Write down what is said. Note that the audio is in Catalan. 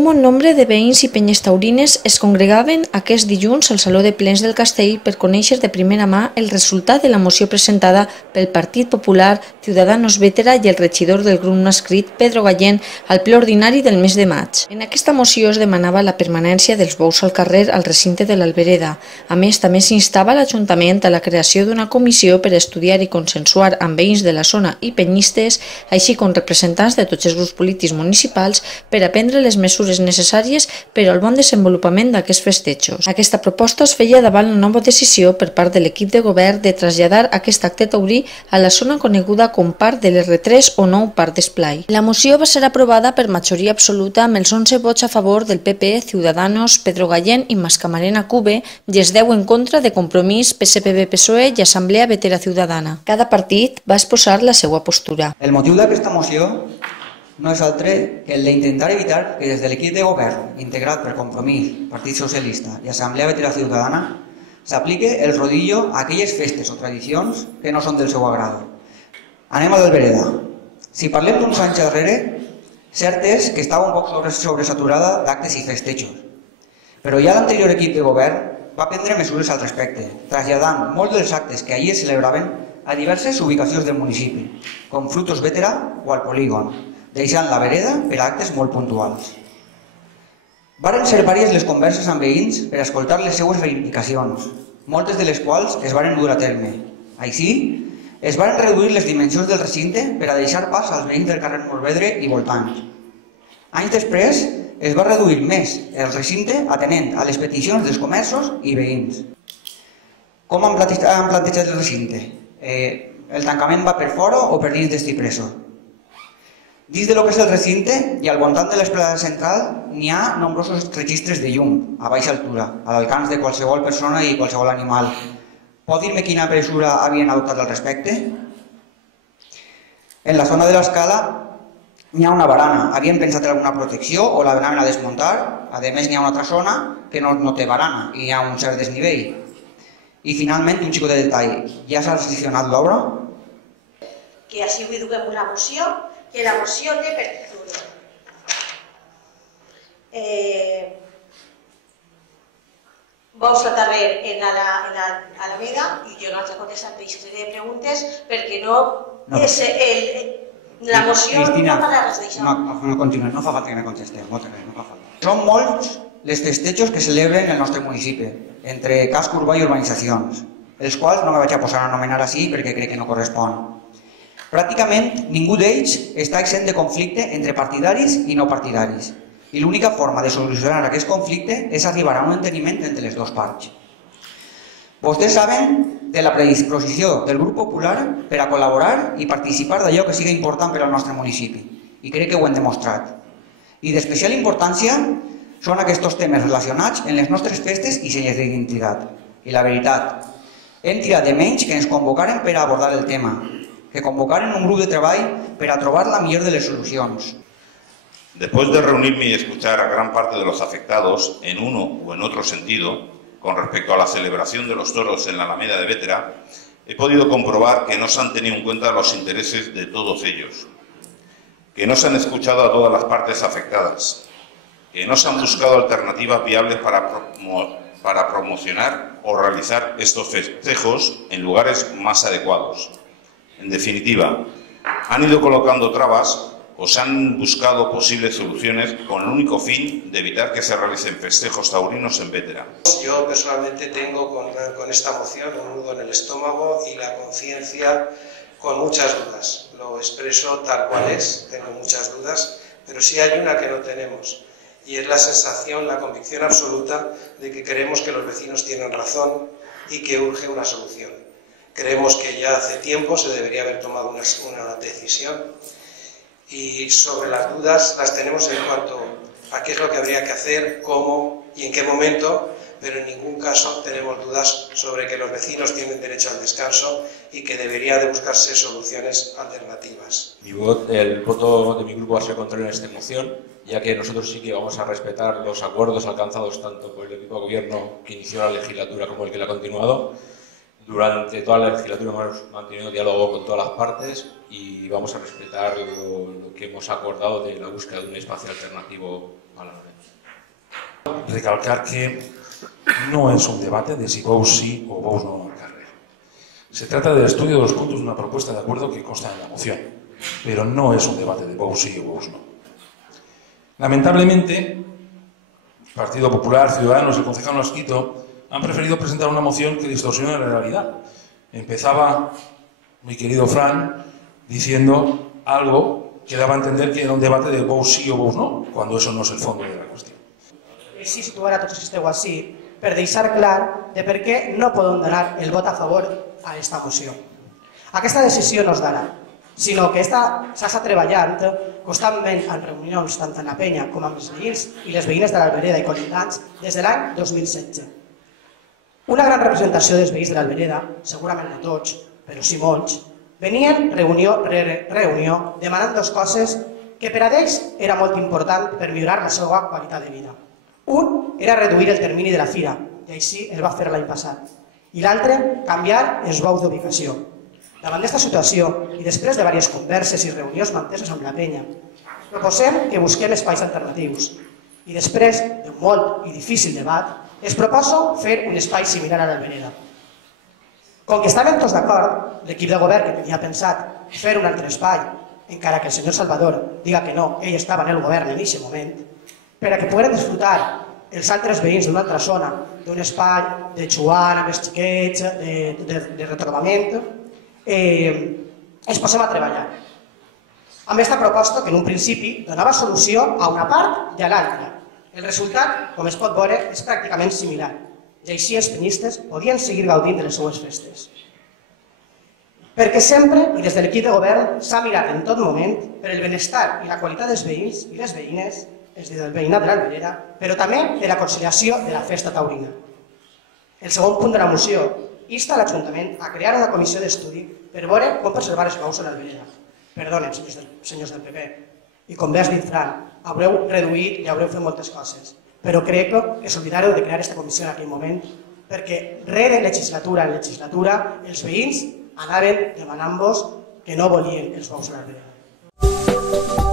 Un bon nombre de veïns i penyes taurines es congregaven aquest dilluns al Saló de Plens del Castell per conèixer de primera mà el resultat de la moció presentada pel Partit Popular, Ciudadanos Vétera i el regidor del grup no escrit, Pedro Gallén, al ple ordinari del mes de maig. En aquesta moció es demanava la permanència dels bous al carrer al recinte de l'Albereda. A més, també s'instava l'Ajuntament a la creació d'una comissió per estudiar i consensuar amb veïns de la zona i penyistes, així com representants de tots els grups polítics municipals, per a prendre les mesures necessàries per al bon desenvolupament d'aquests festejos. Aquesta proposta es feia davant la nova decisió per part de l'equip de govern de traslladar aquest acte taurí a la zona coneguda com Parc de l'R3 o nou Parc d'Esplai. La moció va ser aprovada per majoria absoluta amb els 11 vots a favor del PP, Ciudadanos, Pedro Gallén i Mascamarena Cube i els 10 en contra de Compromís, PSPB-PSOE i Assemblea Vétera Ciudadana. Cada partit va exposar la seva postura. El motiu d'aquesta moció no és altre que el d'intentar evitar que des de l'equip de govern integrat per Compromís, Partit Socialista i Assemblea Vétera Ciudadana s'aplique el rodillo a aquelles festes o tradicions que no són del seu agrado. Anem a l'Albereda. Si parlem d'uns anys darrere, cert és que estava un poc sobresaturada d'actes i festejos, però ja l'anterior equip de govern va prendre mesures al respecte, traslladant molts dels actes que allí es celebraven a diverses ubicacions del municipi, com Frutos Vétera o al polígon, deixant la vereda per a actes molt puntuals. Varen ser diverses les converses amb veïns per escoltar les seues reivindicacions, moltes de les quals es varen dur a terme. Així, es varen reduir les dimensions del recinte per a deixar pas als veïns del carrer Morvedre i voltants. Anys després, es va reduir més el recinte atenent a les peticions dels comerços i veïns. Com han plantejat el recinte? El tancament va per fora o per dins d'este preso? Dins de lo que és el recinte i al voltant de l'esplanada central n'hi ha nombrosos registres de llum a baixa altura, a l'alcance de qualsevol persona i qualsevol animal. Pot dir-me quina mesura havien adoptat al respecte? En la zona de l'escala n'hi ha una barana. Havien pensat en alguna protecció o la anaven a desmuntar? A més, n'hi ha una altra zona que no té barana i hi ha un cert desnivell. I finalment, un xicot de detall. Ja s'ha sancionat l'obra? Que així avui duguem una moció, que la moció té per títol Bous al carrer a la Vega, i jo no haig de contestar aquesta sèrie de preguntes perquè la moció no parla res d'això. No continuem, no fa falta que me contesteu, no fa falta. Són molts els festejos que celebren en el nostre municipi, entre casc urbà i urbanitzacions, els quals no me vaig a posar a anomenar així perquè crec que no correspon. Pràcticament ningú d'ells està exempt de conflicte entre partidaris i no partidaris, i l'única forma de solucionar aquest conflicte és arribar a un enteniment entre les dues parts. Vostès saben de la predisposició del grup popular per a col·laborar i participar d'allò que sigui important per al nostre municipi, i crec que ho hem demostrat. I d'especial importància són aquests temes relacionats amb les nostres festes i senyes d'identitat. I la veritat, hem tirat de menys que ens convocaren per a abordar el tema, que convocaren un grup de treball para trobar la mejor de las soluciones. Después de reunirme y escuchar a gran parte de los afectados, en uno o en otro sentido, con respecto a la celebración de los toros en la Alameda de Vétera, he podido comprobar que no se han tenido en cuenta los intereses de todos ellos, que no se han escuchado a todas las partes afectadas, que no se han buscado alternativas viables para promocionar o realizar estos festejos en lugares más adecuados. En definitiva, han ido colocando trabas o se han buscado posibles soluciones con el único fin de evitar que se realicen festejos taurinos en Vétera. Yo personalmente tengo con esta moción un nudo en el estómago y la conciencia con muchas dudas. Lo expreso tal cual es, tengo muchas dudas, pero sí hay una que no tenemos, y es la sensación, la convicción absoluta de que creemos que los vecinos tienen razón y que urge una solución. Creemos que ya hace tiempo se debería haber tomado una decisión, y sobre las dudas las tenemos en cuanto a qué es lo que habría que hacer, cómo y en qué momento, pero en ningún caso tenemos dudas sobre que los vecinos tienen derecho al descanso y que debería de buscarse soluciones alternativas. El voto de mi grupo va a ser contrario a esta moción, ya que nosotros sí que vamos a respetar los acuerdos alcanzados tanto por el equipo de gobierno que inició la legislatura como el que la ha continuado. Durante toda la legislatura hemos mantenido diálogo con todas las partes y vamos a respetar lo que hemos acordado de la búsqueda de un espacio alternativo a la Lorena. Recalcar que no es un debate de si vos sí o vos no al carrer. Se trata del estudio de los puntos de una propuesta de acuerdo que consta en la moción, pero no es un debate de vos sí o vos no. Lamentablemente, Partido Popular, Ciudadanos y el concejal Nosquito han preferido presentar una moción que distorsiona la realidad. Empezaba mi querido Fran diciendo algo que daba a entender que era un debate de vos sí o vos no, cuando eso no és el fondo de la qüestió. Així situar a tots els que esteu així per deixar clar de per què no podem donar el vot a favor a aquesta moció. Aquesta decisió no és d'ara, sinó que s'ha estat treballant constantment en reunions tant en la penya com amb els veïns i les veïnes de l'Albereda i col·lectants des de l'any 2016. Una gran representació dels veïns de l'Albereda, segurament no tots, però sí molts, venien reunió rere reunió demanant dues coses que per a ells era molt important per millorar la seva qualitat de vida. Un era reduir el termini de la fira, i així es va fer l'any passat. I l'altre, canviar els bous d'ubicació. Davant d'aquesta situació, i després de diverses converses i reunions manteses amb la penya, proposem que busquem espais alternatius. I després d'un molt i difícil debat, es proposa fer un espai similar a l'Albereda. Com que estàvem tots d'acord, l'equip de govern que tenia pensat fer un altre espai, encara que el senyor Salvador diga que no, ell estava en el govern en aquest moment, per a que pogueren disfrutar els altres veïns d'una altra zona, d'un espai de xuar amb els xiquets, de retrobament, ens posem a treballar. Amb aquesta proposta que en un principi donava solució a una part i a l'altra. El resultat, com es pot veure, és pràcticament similar, i així els penyistes podien seguir gaudint de les seues festes. Perquè sempre, i des de l'equip de govern, s'ha mirat en tot moment per el benestar i la qualitat dels veïns i les veïnes, és a dir, del veïnat de l'Albereda, però també de la conciliació de la festa taurina. El segon punt de la moció insta l'Ajuntament a crear una comissió d'estudi per veure com preservar els bous a l'Albereda. Perdonen, senyors del PP, i com bé has dit, Fran, haureu reduït i haureu fet moltes coses, però crec que s'oblidareu de crear aquesta comissió en aquell moment, perquè de legislatura en legislatura els veïns anaven demanant-vos que no volien els bous a l'Albereda.